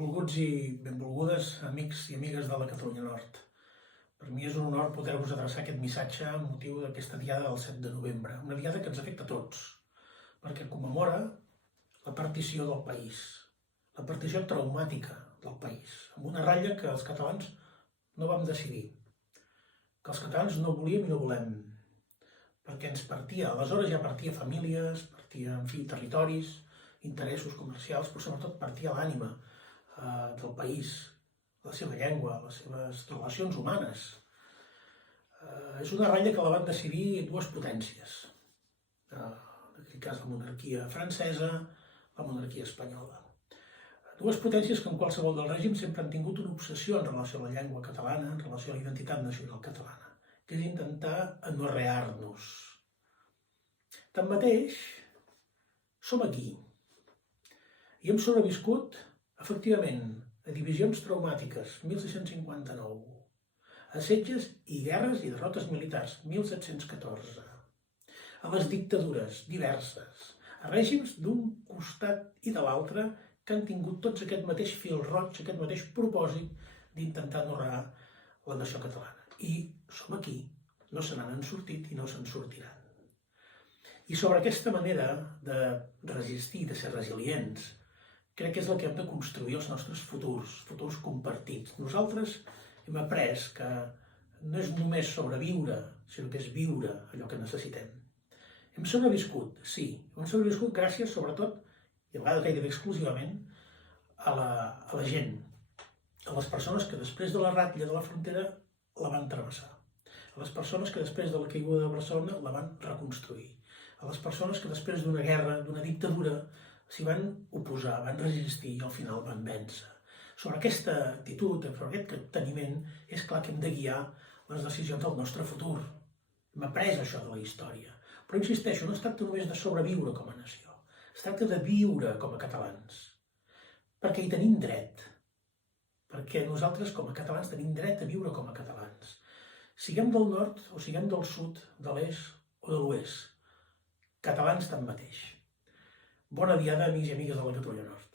Benvolguts i benvolgudes amics i amigues de la Catalunya Nord. Per mi és un honor poder-vos adreçar aquest missatge amb motiu d'aquesta diada del 7 de novembre, una diada que ens afecta a tots, perquè commemora la partició del país, la partició traumàtica del país, amb una ratlla que els catalans no vam decidir, que els catalans no volíem i no volem, perquè ens partia, aleshores ja partia famílies, partia, en fi, territoris, interessos comercials, però sobretot partia l'ànima del país, la seva llengua, les seves relacions humanes. És una ratlla que la van decidir dues potències, en aquest cas la monarquia francesa, la monarquia espanyola. Dues potències que en qualsevol del règim sempre han tingut una obsessió en relació a la llengua catalana, en relació a la identitat nacional catalana, que és intentar anorrear-nos. Tanmateix, som aquí i hem sobreviscut, efectivament, a divisions traumàtiques, 1659, a setges i guerres i derrotes militars, 1714, a les dictadures diverses, a règims d'un costat i de l'altre que han tingut tots aquest mateix fil roig, aquest mateix propòsit d'intentar anorrear la nació catalana. I som aquí, no se n'han sortit i no se'n sortiran. I sobre aquesta manera de resistir, de ser resilients, crec que és el que hem de construir els nostres futurs compartits. Nosaltres hem après que no és només sobreviure, sinó que és viure allò que necessitem. Hem sobreviscut, sí, hem sobreviscut gràcies, sobretot, i a vegades gairebé exclusivament, a la gent, a les persones que després de la ratlla de la frontera la van travessar, a les persones que després de la caiguda de Barcelona la van reconstruir, a les persones que després d'una guerra, d'una dictadura, s'hi van oposar, van resistir i al final van vèncer. Sobre aquesta actitud, sobre aquest capteniment, és clar que hem de guiar les decisions del nostre futur. Hem après això de la història. Però insisteixo, no es tracta només de sobreviure com a nació, es tracta de viure com a catalans, perquè hi tenim dret, perquè nosaltres com a catalans tenim dret a viure com a catalans. Siguem del nord o siguem del sud, de l'est o de l'oest, catalans tanmateix. Bona diada, amics i amigues de la Catalunya Nord.